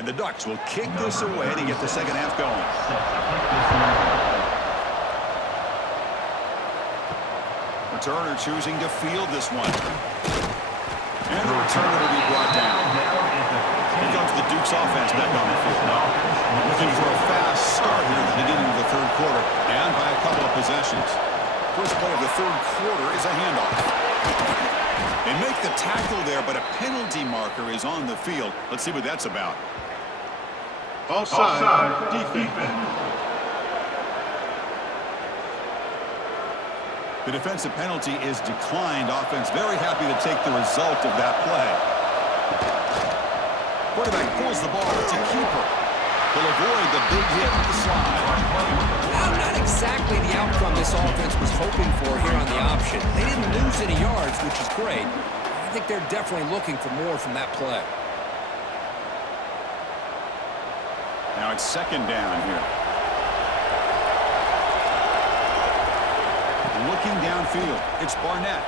And the Ducks will kick this away to get the second half going. Returner choosing to field this one. And the returner will be brought down. Here comes the Duke's offense back on the field. Looking for a fast start here at the beginning of the third quarter. Down by a couple of possessions. First play of the third quarter is a handoff. They make the tackle there, but a penalty marker is on the field. Let's see what that's about. Offside, defense. The defensive penalty is declined. Offense very happy to take the result of that play. Quarterback pulls the ball. It's a keeper. He'll avoid the big hit with the slide. Not exactly the outcome this offense was hoping for here on the option. They didn't lose any yards, which is great. I think they're definitely looking for more from that play. Now it's second down here. Looking downfield. It's Barnett.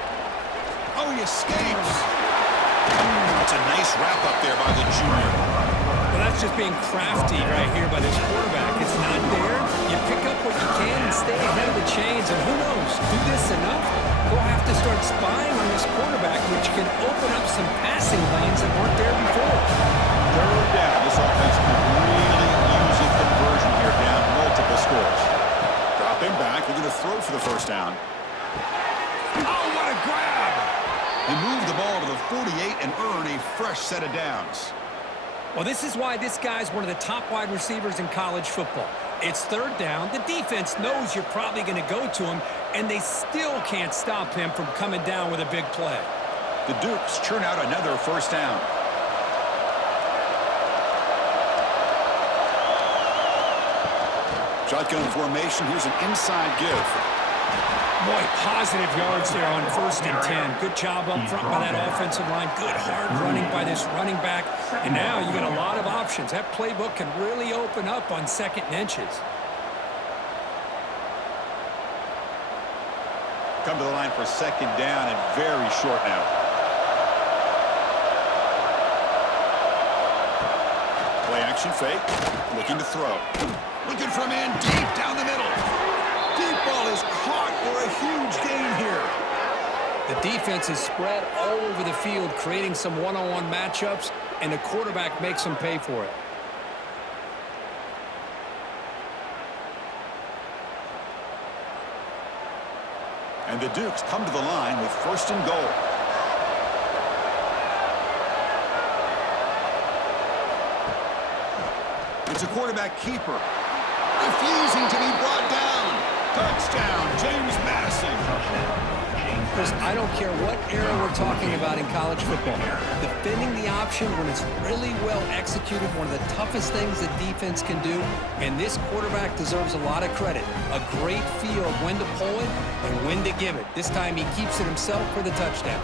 Oh, he escapes. That's a nice wrap-up there by the junior. Well, that's just being crafty right here by this quarterback. It's not there. You pick up what you can and stay ahead of the chains. And who knows, do this enough, we'll have to start spying on this quarterback, which can open up some passing lanes that weren't there before. Third down. This offense can really use a conversion here, down multiple scores. Drop him back. They're going to throw for the first down. Oh, what a grab! They move the ball to the 48 and earn a fresh set of downs. Well, this is why this guy's one of the top wide receivers in college football. It's third down. The defense knows you're probably going to go to him, and they still can't stop him from coming down with a big play. The Dukes churn out another first down. Shotgun formation. Here's an inside give. Boy, positive yards there on 1st and 10. Good job up front by that offensive line. Good hard running by this running back. And now you got a lot of options. That playbook can really open up on 2nd and inches. Come to the line for second down and very short now. Play action fake. Looking to throw. Looking for a man deep down the middle. Deep ball is caught for a huge gain here. The defense is spread all over the field, creating some one-on-one matchups, and the quarterback makes them pay for it. And the Dukes come to the line with 1st and goal. It's a quarterback keeper. Refusing to be brought down. Touchdown, James Madison. Chris, I don't care what era we're talking about in college football. Defending the option when it's really well executed, one of the toughest things that defense can do, and this quarterback deserves a lot of credit. A great feel of when to pull it and when to give it. This time he keeps it himself for the touchdown.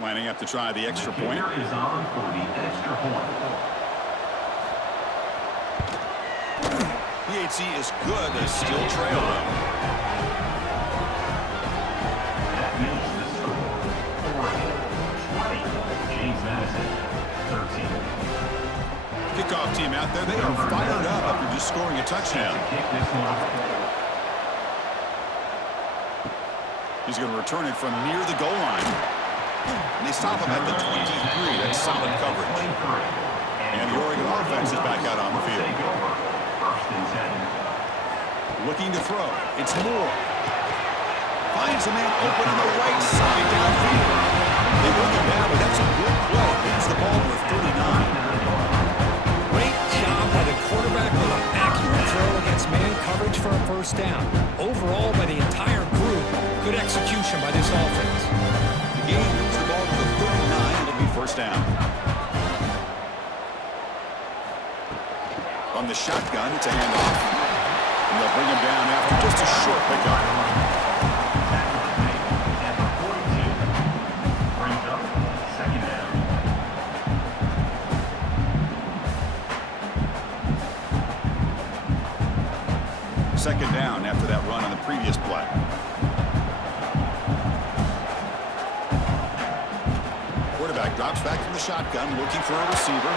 Lining up to try the extra point. Is on for the extra point. PHC is good. They still trail them. That means the score. 20. James Madison, 13. Kickoff team out there. They are fired up after just scoring a touchdown. Kick this one. He's going to return it from near the goal line. And they stop him at the 23. That's solid coverage. And the Oregon offense is back out on the field. Looking to throw. It's Moore. Finds a man open on the right side downfield. They bring him down, but that's a good play. Leads the ball with 39. Great job by the quarterback with an accurate throw against man coverage for a first down. Overall, by the entire group, good execution by this offense. The game moves the ball to the 39. It'll be first down. On the shotgun, it's a handoff. And they'll bring him down after just a short pickup. Second down after that run on the previous play. Quarterback drops back from the shotgun, looking for a receiver.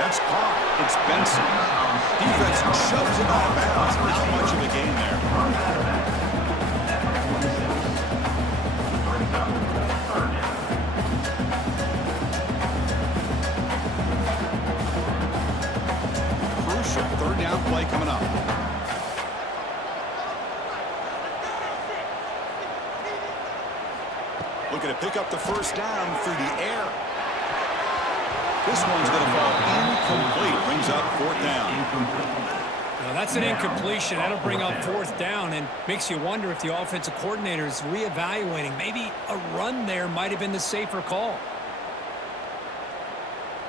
That's caught. It's Benson. Defense shoves him out of bounds. Not much of a gain there. Crucial third down play coming up. Looking to pick up the first down through the air. This one's going to fall incomplete. Brings up fourth down. Now that's an incompletion. That'll bring up fourth down and makes you wonder if the offensive coordinator is reevaluating. Maybe a run there might have been the safer call.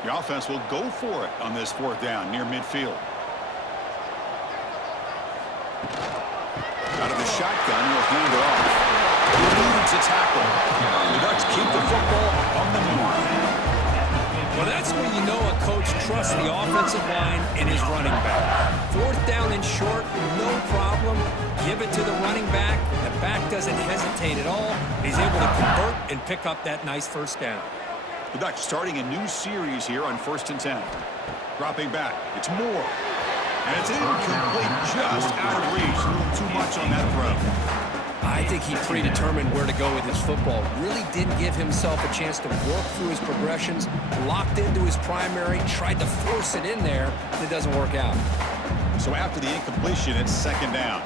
The offense will go for it on this fourth down near midfield. Out of the shotgun, he'll hand it off. Eludes a tackle. The Ducks keep the football on the move. Well, that's where you know a coach trusts the offensive line and his running back. Fourth down and short, no problem. Give it to the running back. The back doesn't hesitate at all. He's able to convert and pick up that nice first down. The Ducks starting a new series here on 1st and 10. Dropping back. It's Moore. And it's incomplete, just out of reach. A little too much on that throw. I think he predetermined where to go with his football. Really didn't give himself a chance to work through his progressions. Locked into his primary, tried to force it in there, and it doesn't work out. So after the incompletion, it's second down.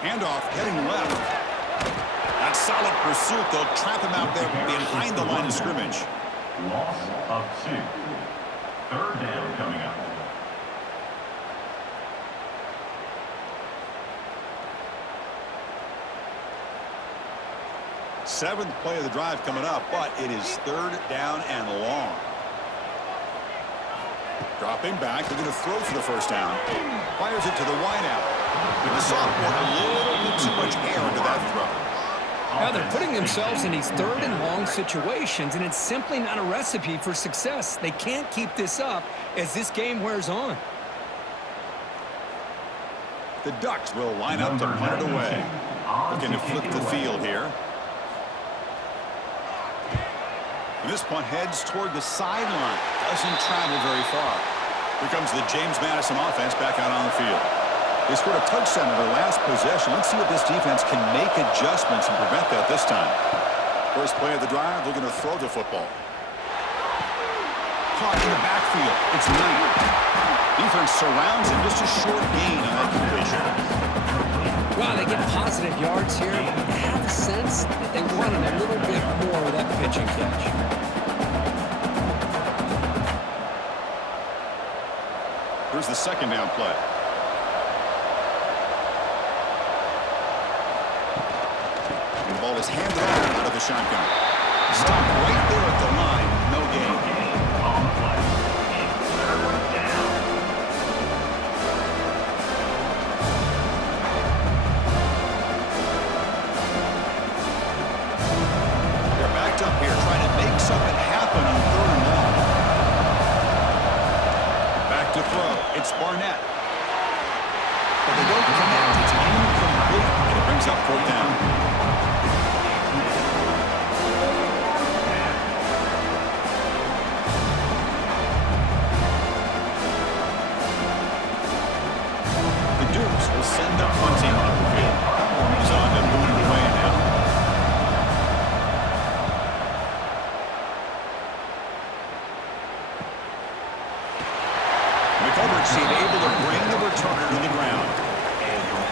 Handoff heading left. That solid pursuit, they'll trap him out there behind the line of scrimmage. Loss of 2. Third down coming up. Seventh play of the drive coming up, but it is third down and long. Dropping back, looking to throw for the first down. Fires it to the wideout. With the sophomore, a little bit too much air into that throw. Now they're putting themselves in these third and long situations, and it's simply not a recipe for success. They can't keep this up as this game wears on. The Ducks will line up to punt it away. Looking to flip the field here. And this punt heads toward the sideline. Doesn't travel very far. Here comes the James Madison offense back out on the field. They scored a touchdown in their last possession. Let's see if this defense can make adjustments and prevent that this time. First play of the drive, looking to throw the football. Caught in the backfield. It's Knight. Defense surrounds him. Just a short gain on that completion. Wow, they get positive yards here. You have a sense that they wanted a little bit more of that pitch and catch. Here's the second down play. The ball is handed off out of the shotgun. Stopped right there at the line. No gain. On the play. Third down. They're backed up here trying to make something happen on third and long. Back to throw. It's Barnett. But they don't connect. It's incomplete. And it brings up fourth down. Will send the punting on the field. He's on to move it away now. McCulloch seemed able to bring the returner to the ground.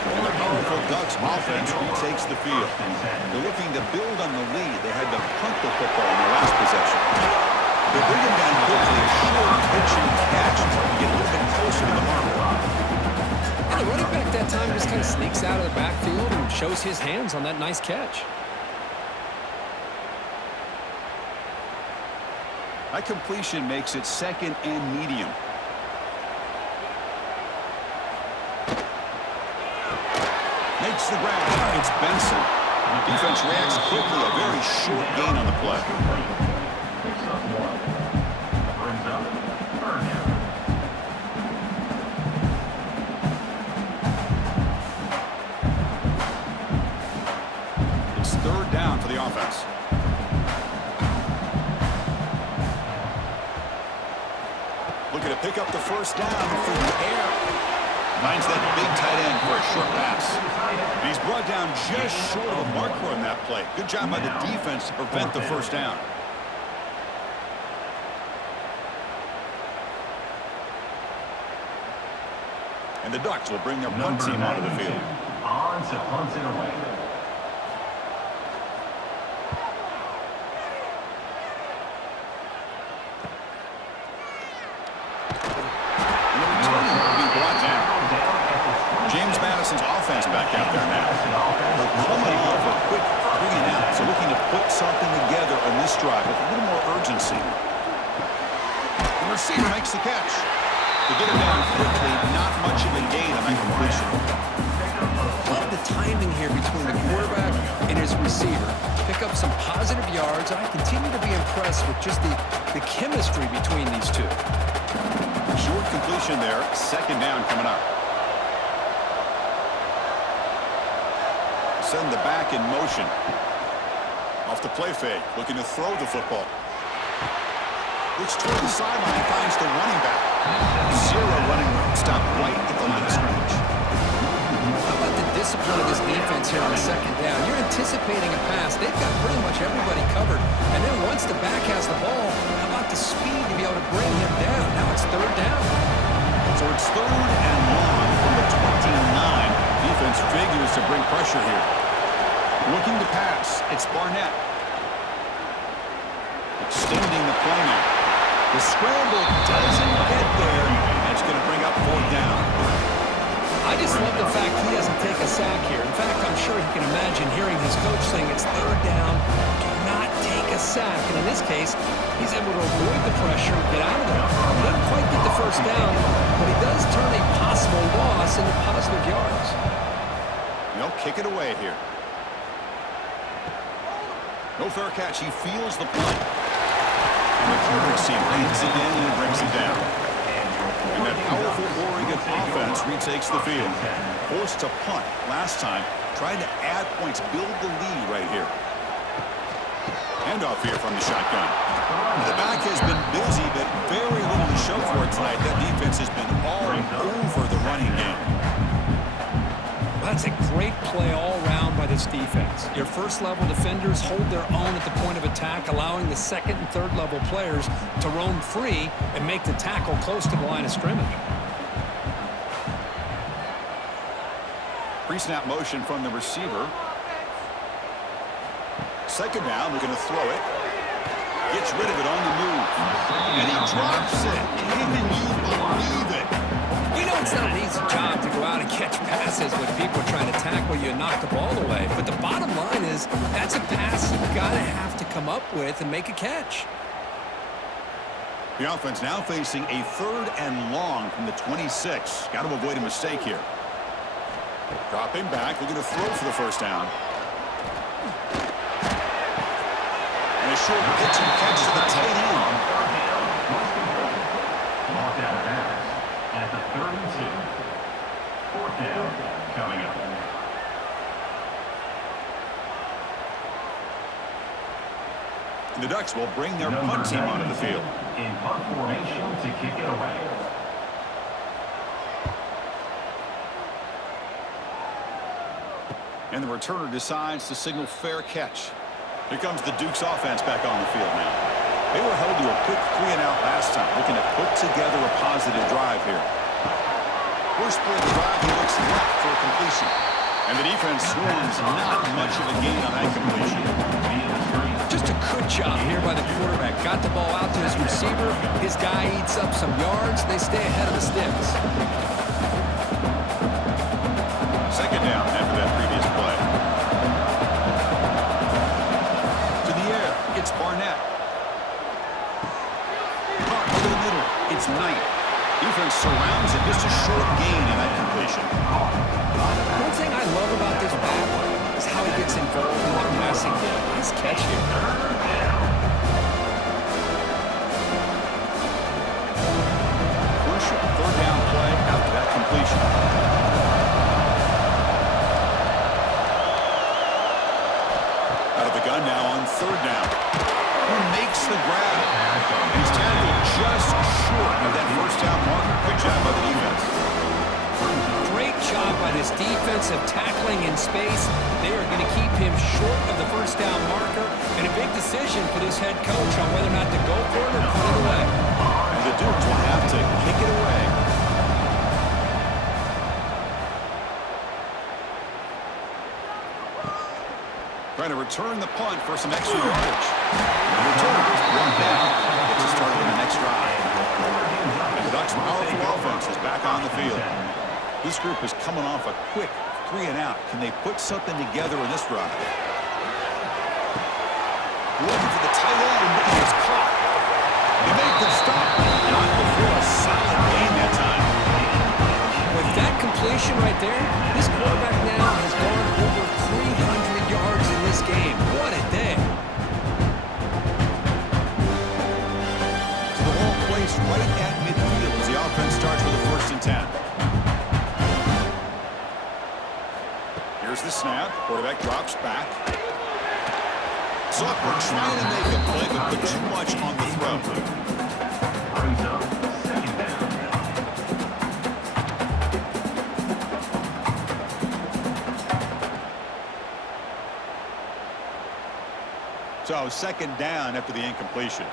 And the powerful Ducks offense retakes the field. They're looking to build on the lead. They had to punt the football in their last possession. They bring him down quickly, a short pitch and catch to get a little bit closer to the marker. The running back that time just kind of sneaks out of the backfield and shows his hands on that nice catch. That completion makes it second and medium. Makes the grab. It's Benson. Defense reacts quickly. A very short gain on the play. Picks up 1. Brings up third down. the offense. Looking to pick up the first down through the air. Finds that big tight end for a short pass. And he's brought down just short of a marker on that play. Good job by the defense to prevent the first down. And the Ducks will bring their punt team onto the field. On to punt it away. Madison's offense back out there now. They're coming off a quick 3 and out, so looking to put something together on this drive with a little more urgency. The receiver makes the catch. To get it down quickly, not much of a gain on that completion. Love the timing here between the quarterback and his receiver. Pick up some positive yards, and I continue to be impressed with just the chemistry between these two. Short completion there, second down coming up. Send the back in motion. Off the play fake, looking to throw the football. Looks toward the sideline, finds the running back. Zero running room, stop right at the line of scrimmage. How about the discipline of this defense here on second down? You're anticipating a pass. They've got pretty much everybody covered. And then once the back has the ball, how about the speed to be able to bring him down? Now it's third down. So it's third and long from the 29. Defense figures to bring pressure here. Looking to pass. It's Barnett. Extending the play now. The scramble doesn't get there. And it's going to bring up fourth down. I just love the fact he doesn't take a sack here. In fact, I'm sure he can imagine hearing his coach saying it's third down. Do not take a sack. And in this case, he's able to avoid the pressure and get out of there. He doesn't quite get the first down, but he does turn a possible loss into positive yards. They'll kick it away here. No fair catch. He feels the punt. And the quarterback team reads it in and brings it down. And that powerful Oregon offense retakes the field. Forced to punt last time. Trying to add points, build the lead right here. Handoff here from the shotgun. The back has been busy, but very little to show for it tonight. That defense has been all over the running game. That's a great play all around by this defense. Your first-level defenders hold their own at the point of attack, allowing the second and third-level players to roam free and make the tackle close to the line of scrimmage. Pre-snap motion from the receiver. Second down, we're going to throw it. Gets rid of it on the move. And he drops it. Can you believe it? You know it's not an easy job to go out and catch passes when people are trying to tackle you and knock the ball away. But the bottom line is that's a pass you've got to have to come up with and make a catch. The offense now facing a third and long from the 26. Got to avoid a mistake here. Dropping back, looking to throw for the first down. And a short pitch and catch to the tight end. Marked out of bounds at the 32. Fourth down coming up. The Ducks will bring their punt team onto the field. In punt formation to kick it away. And the returner decides to signal fair catch. Here comes the Duke's offense back on the field now. They were held to a quick 3 and out last time, looking to put together a positive drive here. First play of the drive, he looks left for a completion. And the defense wins not much of a gain on that completion. Just a good job here by the quarterback. Got the ball out to his receiver. His guy eats up some yards. They stay ahead of the sticks. Second down after that previous play. To the air, it's Barnett. Caught over the middle, it's Knight. Defense surrounds it, just a short gain in that completion. One thing I love about this back is how he gets involved in the passing game. Nice catch here. Crucial third down play after that completion. Out of the gun third down. Who makes the grab? And he's tackled just short of that first down marker. Good job by the defense. Great job by this defensive tackling in space. They are going to keep him short of the first down marker. And a big decision for this head coach on whether or not to go for it or put it away. And the Dukes will have to kick it away. Trying to return the punt for some extra yardage. The return is brought down. Gets us started on the next drive. And the Ducks' powerful offense is back on the field. This group is coming off a quick 3-and-out. Can they put something together in this drive? Looking for the tight end, and it's caught. They make the stop. Not before a solid gain that time. With that completion right there, this quarterback now has gone over 300 yards in this game. What a day. So the ball placed right at midfield as the offense starts with a 1st and 10. Here's the snap. Quarterback drops back. Zucker trying to make a play, but put too much on the throw. Brings up second down. So 2nd down after the incompletion.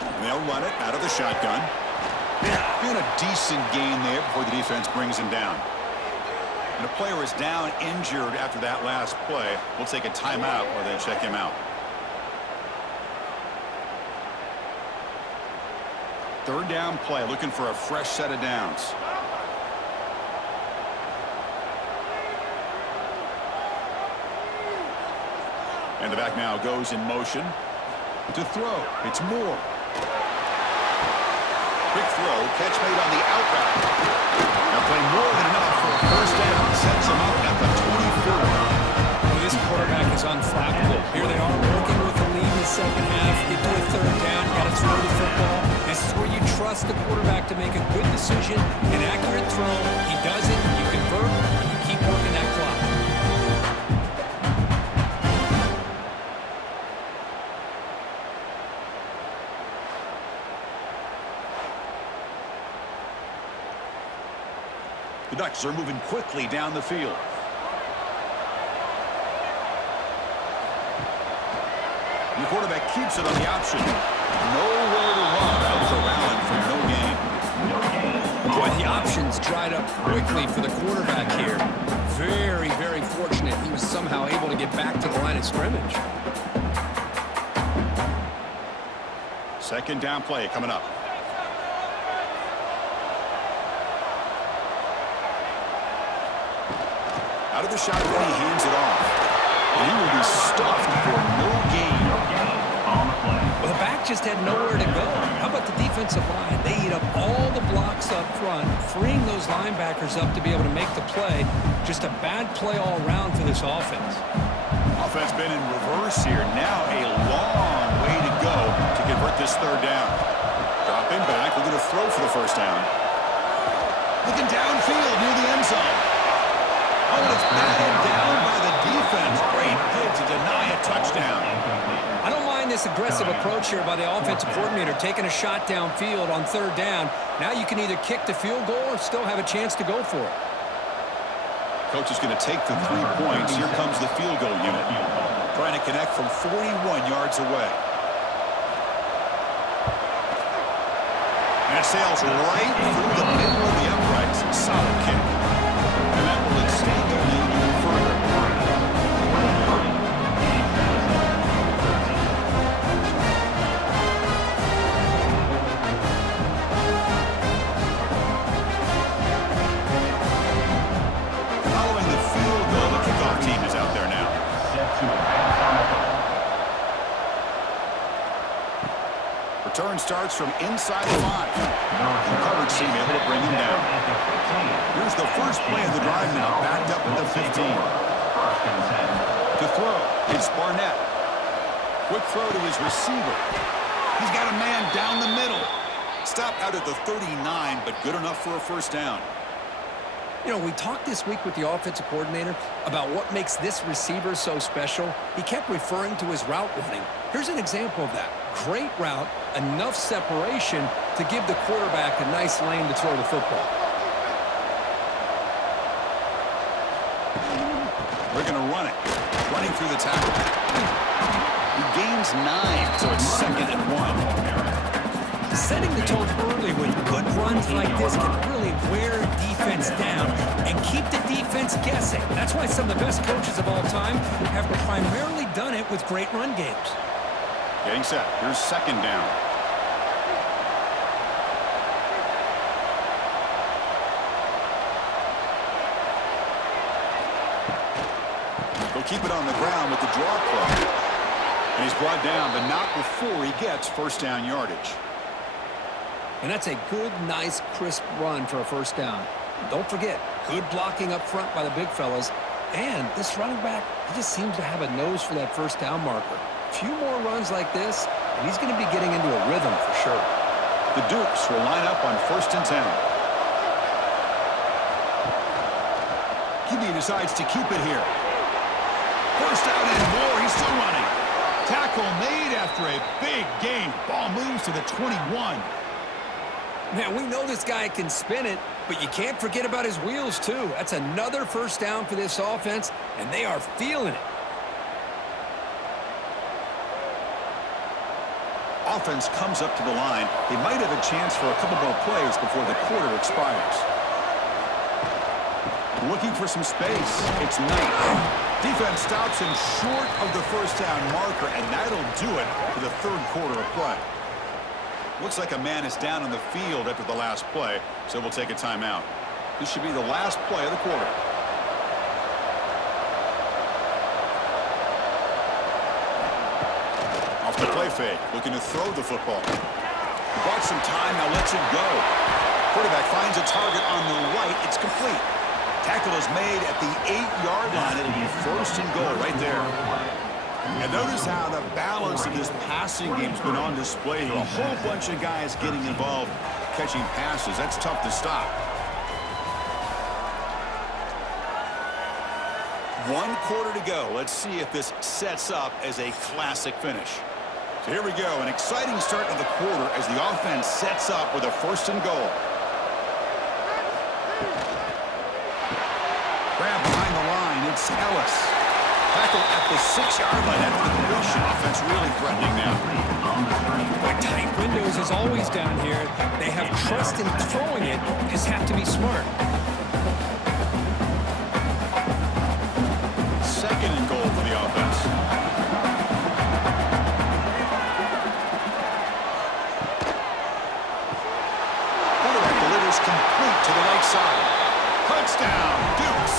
And they'll run it out of the shotgun. Doing a decent gain there before the defense brings him down. And a player is down injured after that last play. We'll take a timeout or then check him out. 3rd down play, looking for a fresh set of downs. And the back now goes in motion to throw. It's Moore. Quick throw, catch made on the out route. Now playing more than enough for a 1st down. Sets him up at the 24. Well, this quarterback is unflappable. Here they are working with the lead in the 2nd half. Get to a 3rd down, got to throw the football. This is where you trust the quarterback to make a good decision, an accurate throw. He does it, you convert, and you keep working that clock. The Ducks are moving quickly down the field. The quarterback keeps it on the option. Nowhere to run. That was a rally for no gain. Boy, the options dried up quickly for the quarterback here. Very, very fortunate he was somehow able to get back to the line of scrimmage. 2nd down play coming up. Out of the shotgun, he hands it off. And he will be stuffed for no gain. Well, the back just had nowhere to go. How about the defensive line? They eat up all the blocks up front, freeing those linebackers up to be able to make the play. Just a bad play all around for this offense. Offense been in reverse here. Now a long way to go to convert this 3rd down. Dropping back, looking to throw for the 1st down. Looking downfield near the end zone. Oh, and it's batted down by the defense. Great hit to deny a touchdown. I don't mind this aggressive approach here by the offensive coordinator, taking a shot downfield on 3rd down. Now you can either kick the field goal or still have a chance to go for it. Coach is going to take the 3 points. Here comes the field goal unit. Trying to connect from 41 yards away. And it sails right through the middle of the uprights. Solid kick. And that will extend their lead even further. Following the field goal, the kickoff team is out there now. Return starts from inside the 5. The coverage team able to bring him down. Here's the first play of the drive now, backed up at the 15. To throw, it's Barnett. Quick throw to his receiver. He's got a man down the middle. Stop out at the 39, but good enough for a 1st down. You know, we talked this week with the offensive coordinator about what makes this receiver so special. He kept referring to his route running. Here's an example of that. Great route, enough separation to give the quarterback a nice lane to throw the football. They're going to run it. Running through the tackle. He gains 9, so it's 2nd and 1. Setting the tone early with good runs like this can really wear defense down and keep the defense guessing. That's why some of the best coaches of all time have primarily done it with great run games. Getting set. Here's 2nd down. They'll keep it on the ground with the draw play. And he's brought down, but not before he gets 1st down yardage. And that's a good, nice, crisp run for a 1st down. Don't forget, good blocking up front by the big fellas. And this running back, he just seems to have a nose for that 1st down marker. A few more runs like this, and he's going to be getting into a rhythm for sure. The Dukes will line up on 1st and 10. QB decides to keep it here. 1st out and more. He's still running. Tackle made after a big gain. Ball moves to the 21. Man, we know this guy can spin it, but you can't forget about his wheels, too. That's another 1st down for this offense, and they are feeling it. Offense comes up to the line. They might have a chance for a couple more plays before the quarter expires. Looking for some space. It's Knight. Defense stops him short of the 1st down marker, and that'll do it for the 3rd quarter of play. Looks like a man is down on the field after the last play, so we'll take a timeout. This should be the last play of the quarter. Off the play fake, looking to throw the football. He bought some time, now lets it go. Quarterback finds a target on the right. It's complete. Tackle is made at the 8-yard line. It'll be 1st and goal right there. And notice how the balance of this passing game's been on display here. A whole bunch of guys getting involved catching passes. That's tough to stop. 1 quarter to go. Let's see if this sets up as a classic finish. So here we go. An exciting start of the quarter as the offense sets up with a 1st and goal. Grab behind the line. It's Ellis. Tackle at the 6-yard line after the completion. Offense really threatening now. But tight windows is always down here. They have trust in throwing it. Just have to be smart. 2nd and goal for the offense. Quarterback delivers complete to the right side. Touchdown, Dukes.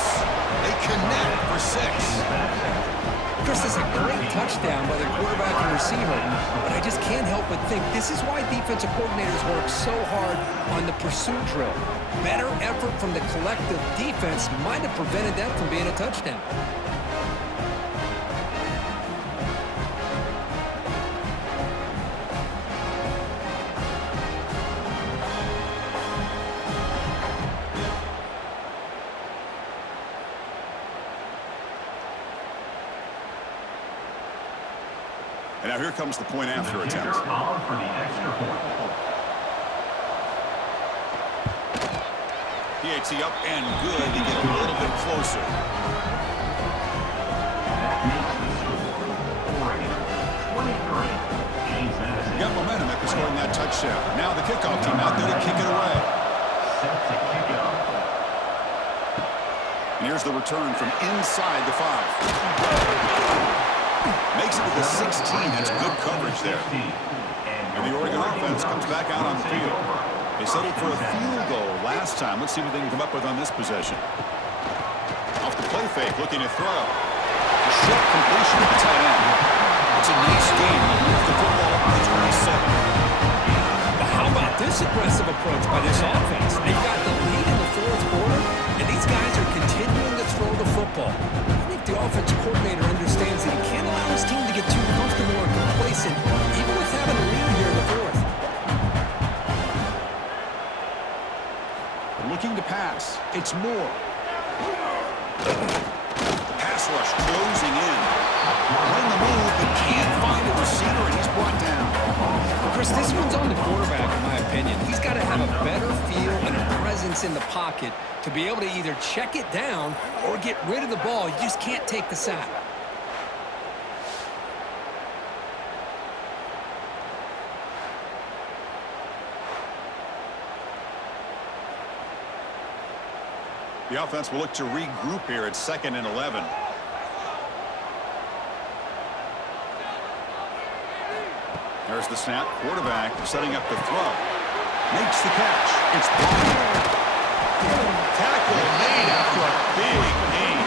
They connect for 6. Chris, this is a great touchdown by the quarterback and receiver, but I just can't help but think this is why defensive coordinators work so hard on the pursuit drill. Better effort from the collective defense might have prevented that from being a touchdown. And now here comes the point after attempt. For the extra point. PAT up and good. They get a little bit closer. That makes the score Oregon 23. James Madison. Got momentum after scoring that touchdown. Now the kickoff team out there to kick it away. Set to kick it off. And here's the return from inside the 5. Makes it to the 16. That's good coverage there. And the Oregon offense comes back out on the field. They settled for a field goal last time. Let's see what they can come up with on this possession. Off the play fake, looking to throw. A short completion to the tight end. It's a nice game. With the football up to 27. But how about this aggressive approach by this offense? They've got the lead in the 4th quarter, and these guys are continuing to throw the football. I think the offensive coordinator understands that he can't allow his team to get too comfortable or complacent, even with having a lead here in the 4th. Looking to pass. It's It's Moore. The pass rush closing in. On the move, but can't find a receiver, and he's brought down. Chris, this one's on the quarterback, in my opinion. He's got to have a better feel and a presence in the pocket to be able to either check it down or get rid of the ball. You just can't take the sack. The offense will look to regroup here at 2nd and 11. There's the snap. Quarterback setting up the throw. Makes the catch. It's blocked. Tackle made after a big gain.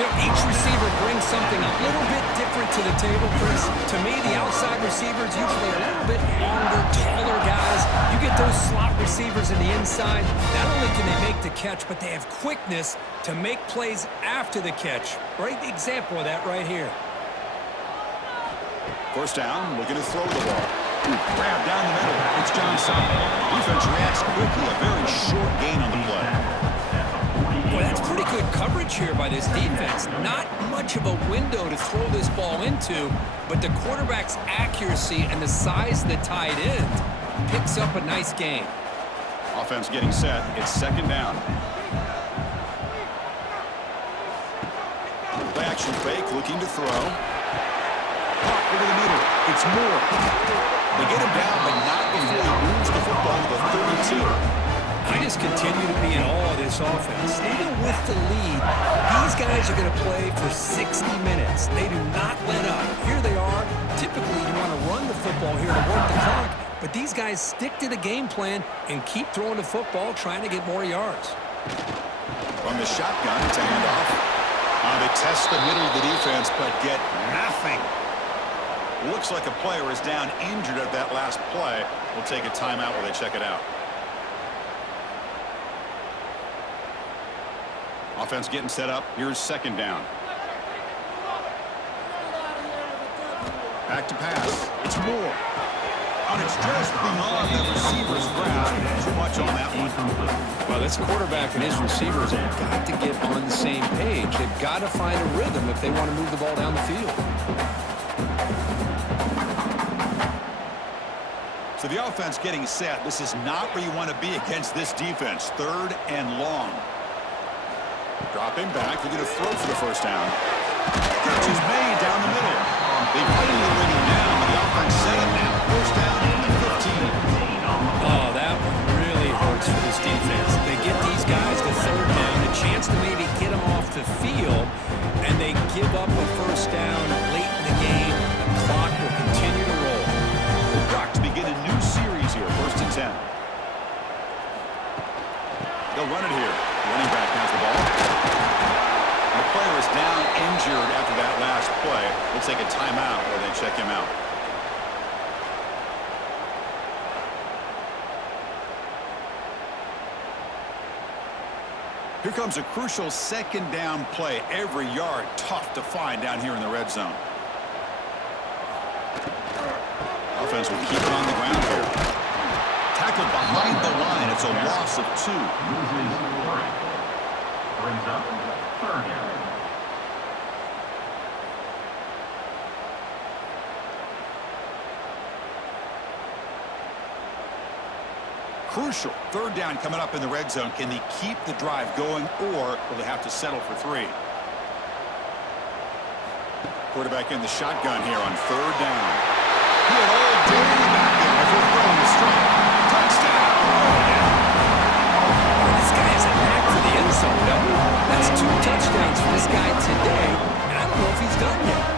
You know, each receiver brings something a little bit different to the table, Chris. To me, the outside receivers usually a little bit longer, taller guys. You get those slot receivers in the inside. Not only can they make the catch, but they have quickness to make plays after the catch. Great example of that right here. First down, looking to throw the ball. Grab down the middle. It's Johnson. Defense reacts quickly. A very short gain on the play. Boy, that's pretty good coverage here by this defense. Not much of a window to throw this ball into, but the quarterback's accuracy and the size of the tight end picks up a nice gain. Offense getting set. It's 2nd down. Play action fake, looking to throw. Pop over the middle. It's Moore. They get him down, but not before he moves the football to the 32. I just continue to be in awe of this offense. Even with the lead, these guys are going to play for 60 minutes. They do not let up. Here they are. Typically, you want to run the football here to work the clock, but these guys stick to the game plan and keep throwing the football, trying to get more yards. From the shotgun, it's a handoff. They test the middle of the defense, but get nothing. Looks like a player is down injured at that last play. We'll take a timeout while they check it out. Offense getting set up. Here's 2nd down. Back to pass. It's Moore. And it's just beyond the receiver's grasp. Too much on that one. Well, this quarterback and his receivers have got to get on the same page. They've got to find a rhythm if they want to move the ball down the field. So the offense getting set. This is not where you want to be against this defense. 3rd and long. Drop him back. They're going to throw for the first down. Catch is made down the middle. They finally bring him down, but the offense set up now. First down from the 15. Oh, that one really hurts for this defense. They get these guys to 3rd down, a chance to maybe get them off the field, and they give up a first down late in the game. The clock will continue to roll. The Bucs begin a new series here. 1st and 10. They'll run it here. Running back has the ball. The player is down injured after that last play. We'll take a timeout where they check him out. Here comes a crucial 2nd down play. Every yard tough to find down here in the red zone. Offense will keep it on the ground here. Tackled behind the line. It's a loss of 2. Brings up 3rd down. Crucial 3rd down coming up in the red zone. Can they keep the drive going, or will they have to settle for 3? Quarterback in the shotgun here on 3rd down. He had all day back there before throwing the strike. Touchdown! This guy has a knack for the end zone, no? That's 2 touchdowns for this guy today, and I don't know if he's done yet.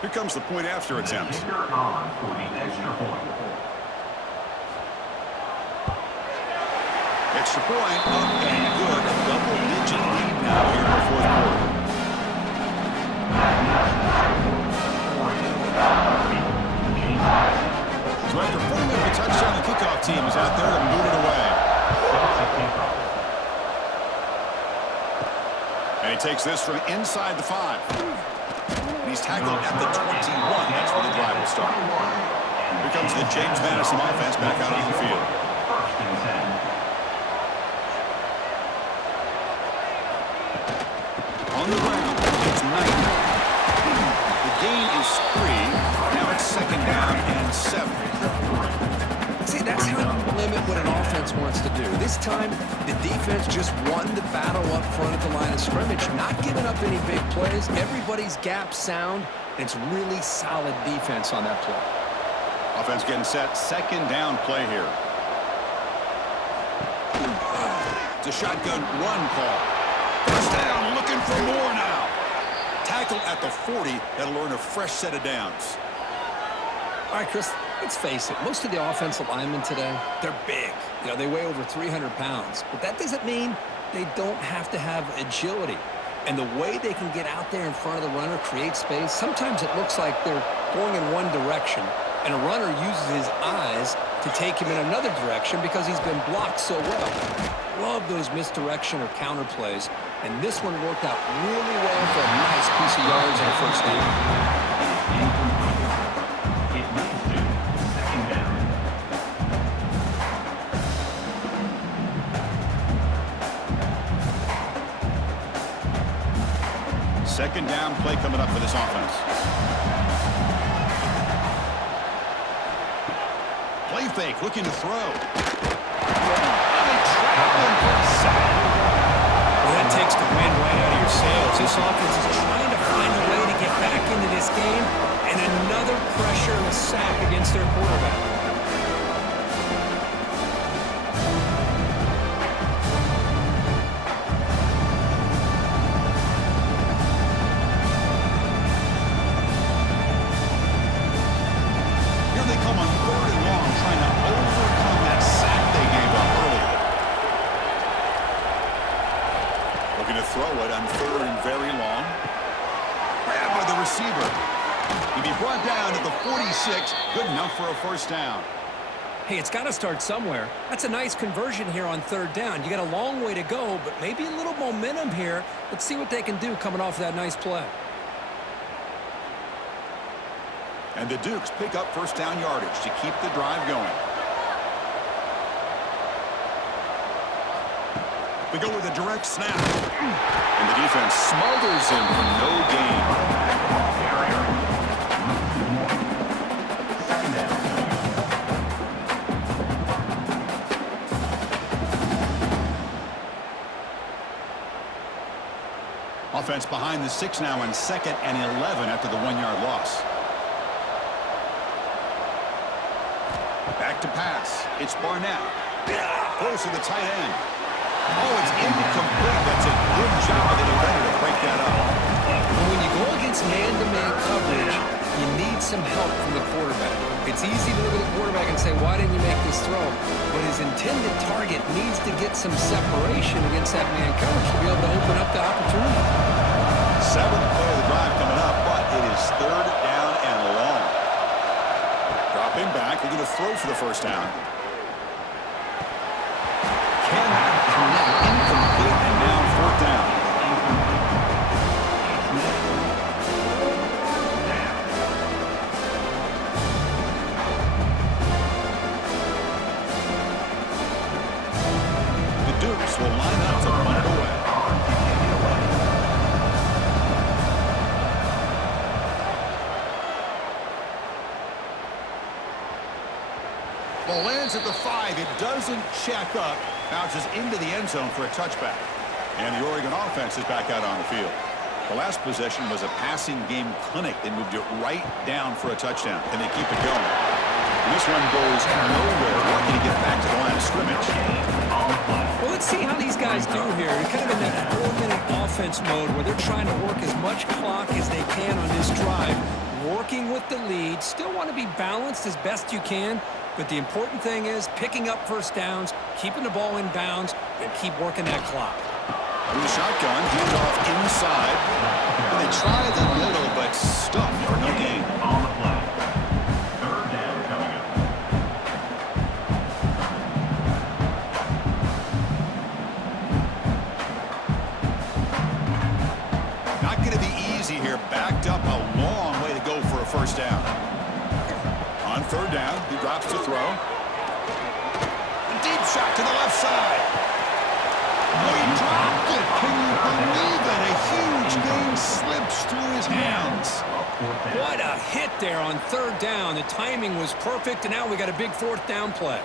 Here comes the point after attempt. Kicker on for the extra point. Extra point up and good. Double-digit lead now here in the 4th quarter. kickoff team is out there to boot it away. And he takes this from inside the 5. And he's tackled at the 21. That's where the drive will start. Here comes the James Madison offense back out on the field. On the ground, it's 90. The gain is 3. Now it's 2nd down and 7. See, that's how you limit what an offense wants to do. This time, the defense just won the battle up front at the line of scrimmage, not giving up any big plays. Everybody's gap sound, and it's really solid defense on that play. Offense getting set. 2nd down play here. It's a shotgun run call. 1st down, looking for more now. Tackle at the 40. That'll earn a fresh set of downs. All right, Chris, let's face it. Most of the offensive linemen today, they're big. You know, they weigh over 300 pounds. But that doesn't mean they don't have to have agility. And the way they can get out there in front of the runner, create space, sometimes it looks like they're going in one direction, and a runner uses his eyes to take him in another direction because he's been blocked so well. Love those misdirection or counter plays, and this one worked out really well for a nice piece of yards on a 1st down. Second down play coming up for this offense. Play fake, looking to throw. Well, that takes the wind right out of your sails. This offense is trying to find a way to get back into this game, and another pressure and a sack against their quarterback. Throw it on 3rd and very long. Grabbed by the receiver. He'd be brought down at the 46. Good enough for a 1st down. Hey, it's got to start somewhere. That's a nice conversion here on 3rd down. You got a long way to go, but maybe a little momentum here. Let's see what they can do coming off that nice play. And the Dukes pick up 1st down yardage to keep the drive going. We go with a direct snap. And the defense smothers him for no gain. Offense behind the 6 now on 2nd and 11 after the 1-yard loss. Back to pass. It's Barnett. Close to the tight end. Oh, it's incomplete. That's a good job of the defender to break that up. When you go against man-to-man coverage, you need some help from the quarterback. It's easy to look at the quarterback and say, why didn't you make this throw? But his intended target needs to get some separation against that man coverage to be able to open up the opportunity. 7th play of the drive coming up, but it is 3rd down and long. Dropping back, they're going to throw for the 1st down. Cannot connect, incomplete, and now 4th down. The Dukes will line up to punt it away. Ball lands at the 5. It doesn't check up. Bounces into the end zone for a touchback. And the Oregon offense is back out on the field. The last possession was a passing game clinic. They moved it right down for a touchdown, and they keep it going. And this one goes nowhere. Lucky to get back to the line of scrimmage. Well, let's see how these guys do here. They're kind of in that 4-minute offense mode where they're trying to work as much clock as they can on this drive. Working with the lead. Still want to be balanced as best you can. But the important thing is picking up 1st downs, keeping the ball in bounds, and keep working that clock. From the shotgun, hand off inside. And they try the middle, but stuck for no gain. On the play. 3rd down coming up. down. On third down, he drops to throw. A deep shot to the left side. Oh, he dropped it. Can you believe it? A huge game slips through his hands. What a hit there on third down. The timing was perfect, and now we got a big fourth down play.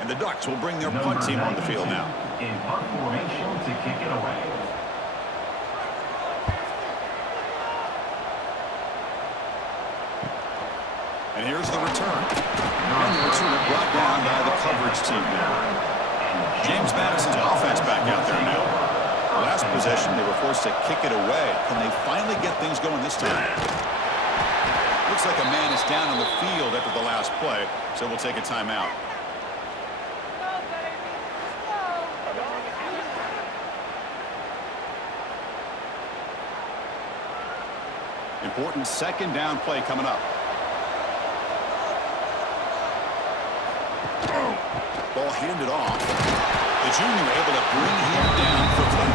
And the Ducks will bring their punt team on the field now. In punt formation to kick it away. And here's the return. And the returner brought down by the coverage team now. James Madison's offense back out there now. Last possession, they were forced to kick it away. Can they finally get things going this time? Looks like a man is down on the field after the last play, so we'll take a timeout. Important second down play coming up. Ball handed off. The junior able to bring him down quickly.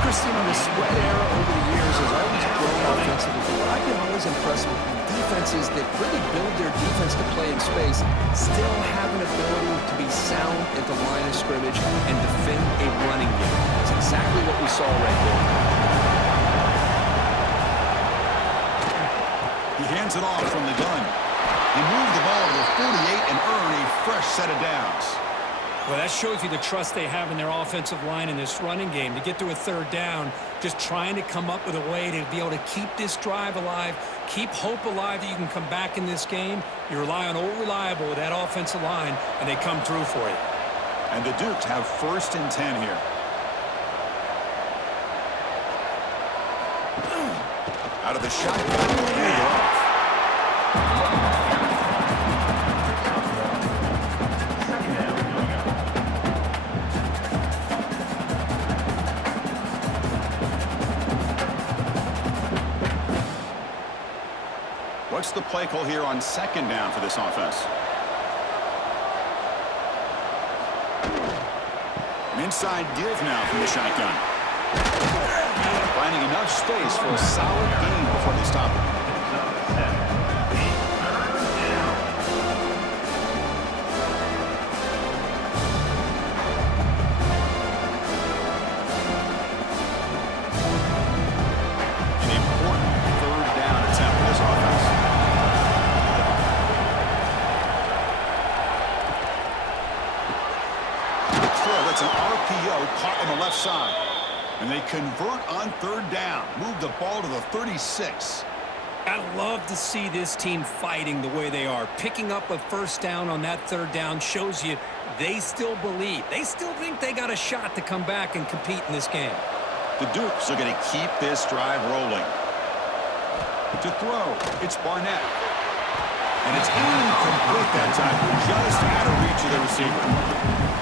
Christian, the spread era over the years has always grown offensively. But I've been always impressed with defenses that really build their defense to play in space, still have an ability to be sound at the line of scrimmage and defend a running game. It's exactly what we saw right there. He hands it off from the gun. He moved the ball to the 48 and earned a fresh set of downs. Well, that shows you the trust they have in their offensive line in this running game. To get to a third down, just trying to come up with a way to be able to keep this drive alive, keep hope alive that you can come back in this game. You rely on old reliable with that offensive line, and they come through for you. And the Dukes have 1st and 10 here. Out of the shotgun, hand off. What's the play call here on second down for this offense? An inside give now from the shotgun. Finding enough space for a solid gain before they stop it. An important third down attempt for this offense. The throw, that's an RPO caught on the left side. And they convert on third down. Move the ball to the 36. I love to see this team fighting the way they are. Picking up a first down on that third down shows you they still believe. They still think they got a shot to come back and compete in this game. The Dukes are going to keep this drive rolling. To throw, it's Barnett. And it's incomplete that time. Just out of reach of the receiver.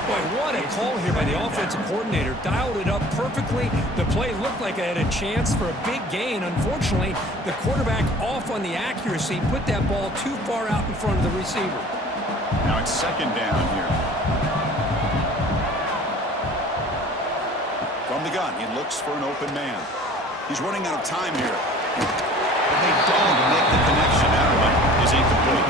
Boy, what a call here by the offensive coordinator. Dialed it up perfectly. The play looked like it had a chance for a big gain. Unfortunately, the quarterback off on the accuracy, put that ball too far out in front of the receiver. Now it's second down here. From the gun, he looks for an open man. He's running out of time here. But they don't make the connection. That one is incomplete.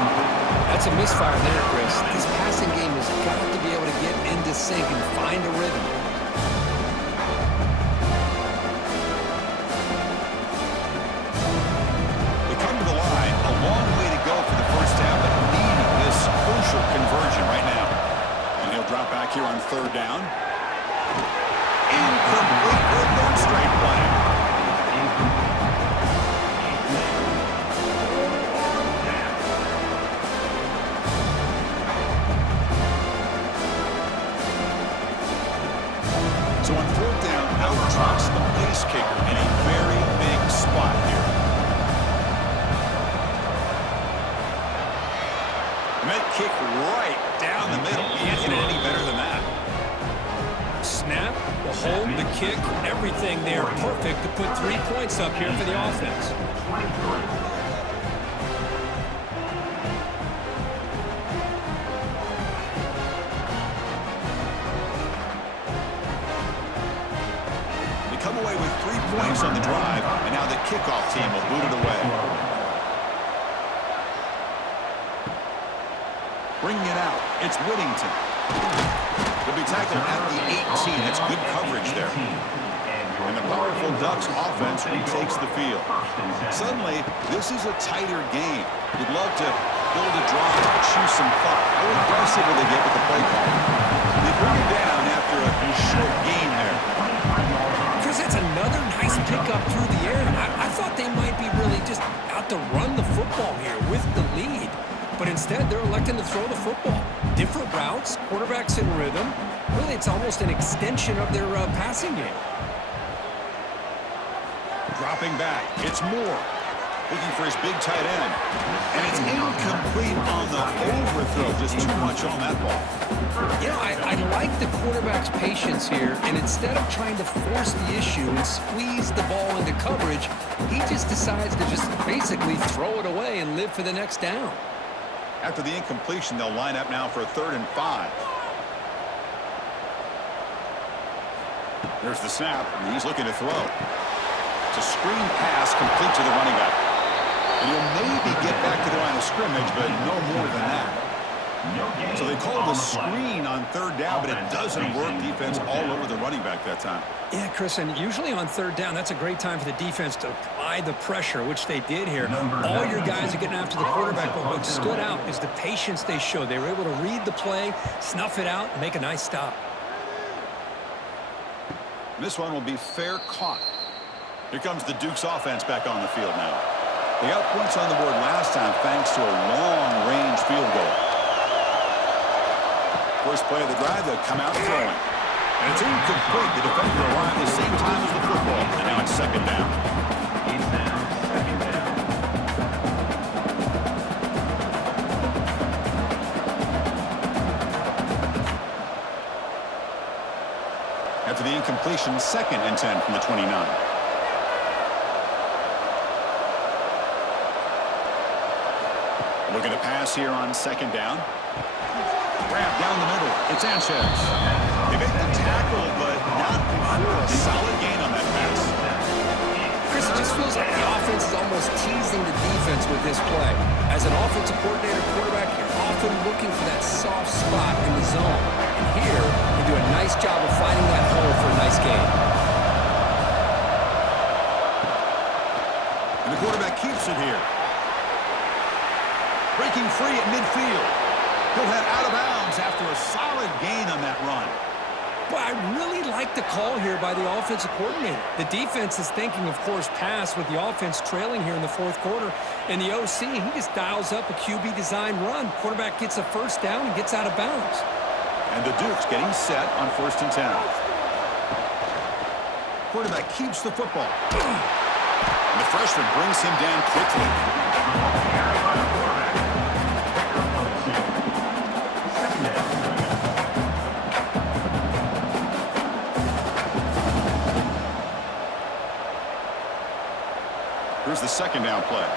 That's a misfire there, Chris. This passing game has got to be able to get into sync and find a rhythm. They come to the line. A long way to go for the first down, but needing this crucial conversion right now. And he'll drop back here on third down. Incomplete for a third straight play. So on fourth down, out drops the place kicker in a very big spot here. And that kick right down the middle. Can't hit it any better than that. Snap, the hold, the kick, everything there perfect to put 3 points up here for the offense. They come away with 3 points on the drive, and now the kickoff team will boot it away. Bringing it out, it's Whittington. He'll be tackled at the 18. That's good coverage there. And the powerful Ducks offense retakes the field. Suddenly, this is a tighter game. You'd love to build a drive, choose some clock. How aggressive will they get with the play call? They bring it down after a short gain there. Chris, that's another nice pickup through the air. I thought they might be really just out to run the football here with the lead. But instead, they're electing to throw the football. Different routes, quarterbacks in rhythm. Really, it's almost an extension of their passing game. Dropping back, it's Moore. Looking for his big tight end. And it's incomplete on the overthrow. Just too much on that ball. You know, I like the quarterback's patience here. And instead of trying to force the issue and squeeze the ball into coverage, he just decides to just basically throw it away and live for the next down. After the incompletion, they'll line up now for a 3rd and 5. There's the snap, and he's looking to throw. It's a screen pass complete to the running back. And he'll maybe get back to the line of scrimmage, but no more than that. So they called the screen on 3rd down, but it doesn't work. Defense all over the running back that time. Yeah, Chris, and usually on 3rd down, that's a great time for the defense to apply the pressure, which they did here. All your guys are getting after the quarterback, but what stood out is the patience they showed. They were able to read the play, snuff it out, and make a nice stop. This one will be fair caught. Here comes the Dukes offense back on the field now. They got points on the board last time thanks to a long-range field goal. First play of the drive, they'll come out throwing. And it's incomplete. The defender arrived the same time as the football. And now it's 2nd down. It's now 2nd down. After the incompletion, 2nd and 10 from the 29. Looking to pass here on 2nd down. Grab down the middle. It's Sanchez. They make the tackle, but not before a solid gain on that pass. Chris, it just feels like the offense is almost teasing the defense with this play. As an offensive coordinator quarterback, you're often looking for that soft spot in the zone. And here, you do a nice job of finding that hole for a nice gain. And the quarterback keeps it here. Breaking free at midfield. He'll head out of bounds after a solid gain on that run. But I really like the call here by the offensive coordinator. The defense is thinking, of course, pass with the offense trailing here in the 4th quarter. And the OC, he just dials up a QB design run. Quarterback gets a 1st down and gets out of bounds. And the Dukes getting set on 1st and 10. Quarterback keeps the football. And the freshman brings him down quickly. Here's the 2nd down play.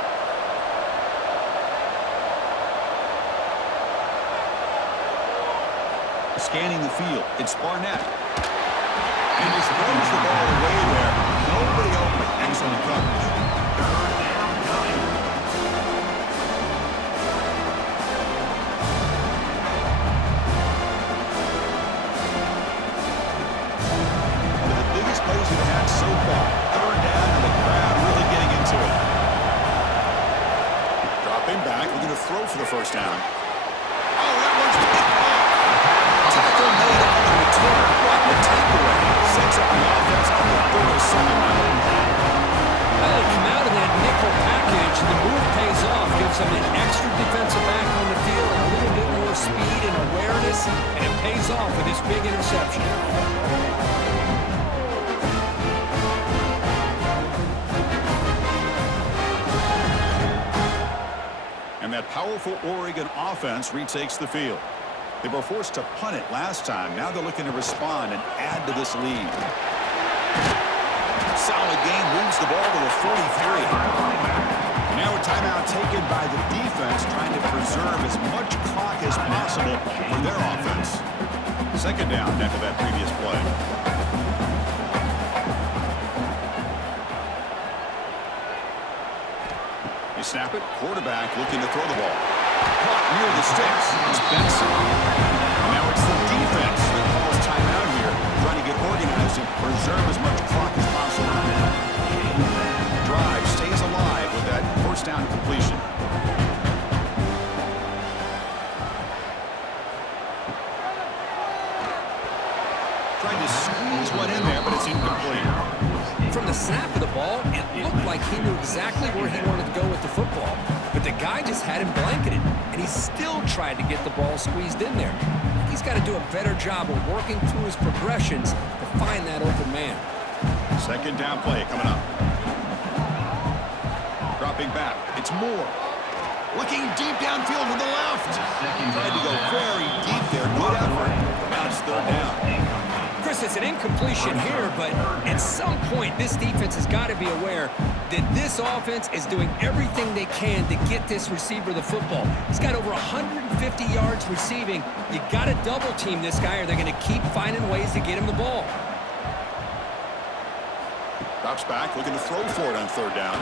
Scanning the field, it's Barnett. And he just throws the ball away there. Nobody open. Excellent coverage. One of the biggest plays we've had so far. 3rd down and the crowd really getting into it. Dropping back, looking to throw for the 1st down. Oh, that one's picked off. Tackle made on the return. What a takeaway. Sets up the offense on the 3rd and 2nd now. Well, they come out of that nickel package. The move pays off. Gives them an extra defensive back on the field, a little bit more speed and awareness, and it pays off with this big interception. And that powerful Oregon offense retakes the field. They were forced to punt it last time. Now they're looking to respond and add to this lead. Solid gain, moves the ball to the 43. And now a timeout taken by the defense, trying to preserve as much clock as possible for their offense. 2nd down after that previous play. snap it. Quarterback looking to throw the ball. Caught near the sticks. It's Benson. And now it's the defense that calls timeout here, trying to get organized and preserve as much clock as possible. Drive stays alive with that first down completion. Tried to squeeze one in there, but it's incomplete. From the snap of the ball, it looked like he knew exactly where he wanted to go with the football. But the guy just had him blanketed, and he still tried to get the ball squeezed in there. He's got to do a better job of working through his progressions to find that open man. Second down play coming up. Dropping back. It's Moore. Looking deep downfield to the left. Tried to go very deep there. Good effort. Now it's third down. Chris, it's an incompletion here, but at some point, this defense has got to be aware that this offense is doing everything they can to get this receiver the football. He's got over 150 yards receiving. You got to double team this guy, or they're going to keep finding ways to get him the ball. Drops back, looking to throw for it on third down.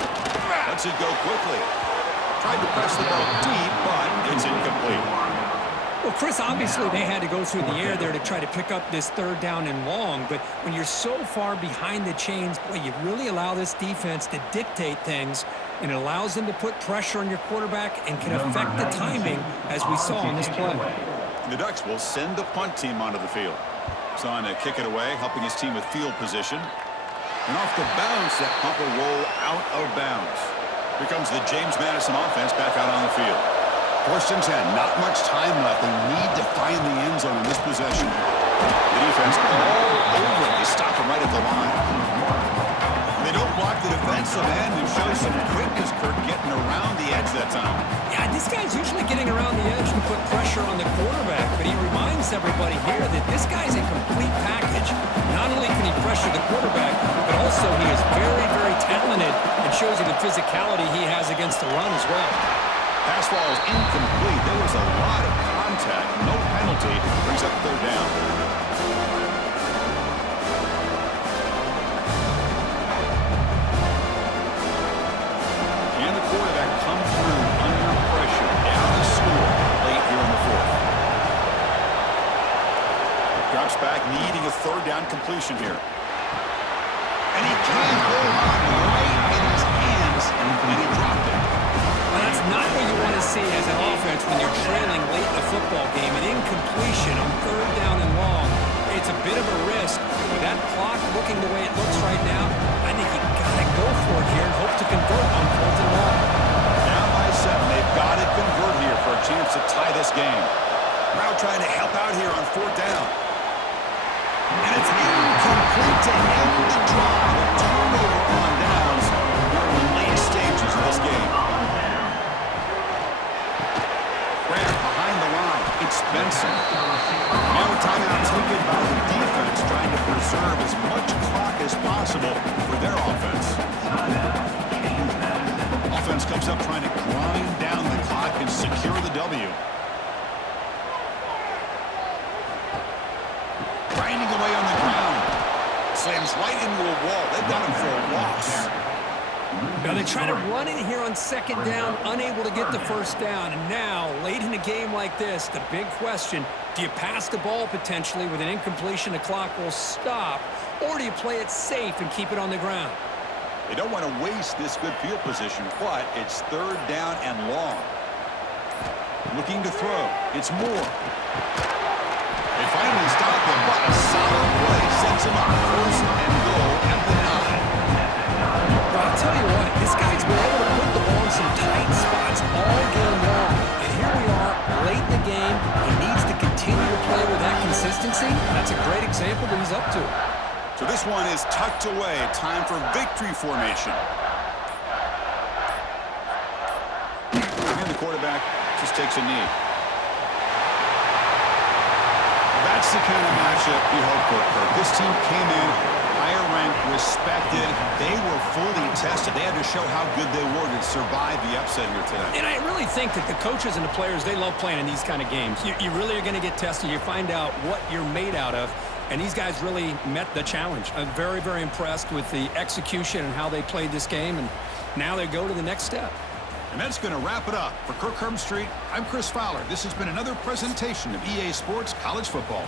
Lets it go quickly. Tried to press the ball deep, but it's incomplete. Well, Chris, obviously they had to go through the air there to try to pick up this third down and long, but when you're so far behind the chains, boy, you really allow this defense to dictate things, and it allows them to put pressure on your quarterback and can affect the timing, as we saw on this play. The Ducks will send the punt team onto the field. Son to kick it away, helping his team with field position. And off the bounce, that punt will roll out of bounds. Here comes the James Madison offense back out on the field. First and 10, not much time left. They need to find the end zone in this possession. The defense all over. They stop him right at the line. They don't block the defensive end and show some quickness, Kirk, getting around the edge that time. Yeah, this guy's usually getting around the edge to put pressure on the quarterback, but he reminds everybody here that this guy's a complete package. Not only can he pressure the quarterback, but also he is very, very talented and shows you the physicality he has against the run as well. Pass ball is incomplete. There was a lot of contact. No penalty. Brings up third down. Can the quarterback come through under pressure? Down the score late here in the fourth. Drops back, needing a third down completion here. And he can't hold on right in his hands, and he dropped it. Well, that's not what you want to see as an offense when you're trailing late in the football game. An incompletion on third down and long. It's a bit of a risk. With that clock looking the way it looks right now, I think you got to go for it here and hope to convert on fourth and long. Down by 7. They've got to convert here for a chance to tie this game. Brown trying to help out here on fourth down. And it's incomplete to end the drive. A turnover on downs during the late stages of this game. Grant behind the line. It's Benson. Now a timeout taken by the defense, trying to preserve as much clock as possible for their offense. Offense comes up trying to grind down the clock and secure the W. Grinding away on the ground. Slams right into a wall. They've got him for a loss. Now they try to run it here on second down, unable to get the first down. And now, late in a game like this, the big question, do you pass the ball potentially with an incompletion, the clock will stop, or do you play it safe and keep it on the ground? They don't want to waste this good field position, but it's third down and long. Looking to throw. It's Moore. They finally stop him, but a solid play sets him up first and goal at the 9. But I'll tell you what, this guy's been able to put the ball in some tight spots all game long. And here we are, late in the game. He needs to continue to play with that consistency. That's a great example that he's up to. So this one is tucked away. Time for victory formation. And the quarterback just takes a knee. That's the kind of matchup you hope for, Kirk. This team came in higher ranked, respected. They were fully tested. They had to show how good they were to survive the upset here today. And I really think that the coaches and the players, they love playing in these kind of games. You really are going to get tested. You find out what you're made out of. And these guys really met the challenge. I'm very, very impressed with the execution and how they played this game. And now they go to the next step. And that's going to wrap it up. For Kirk Street, I'm Chris Fowler. This has been another presentation of EA Sports College Football.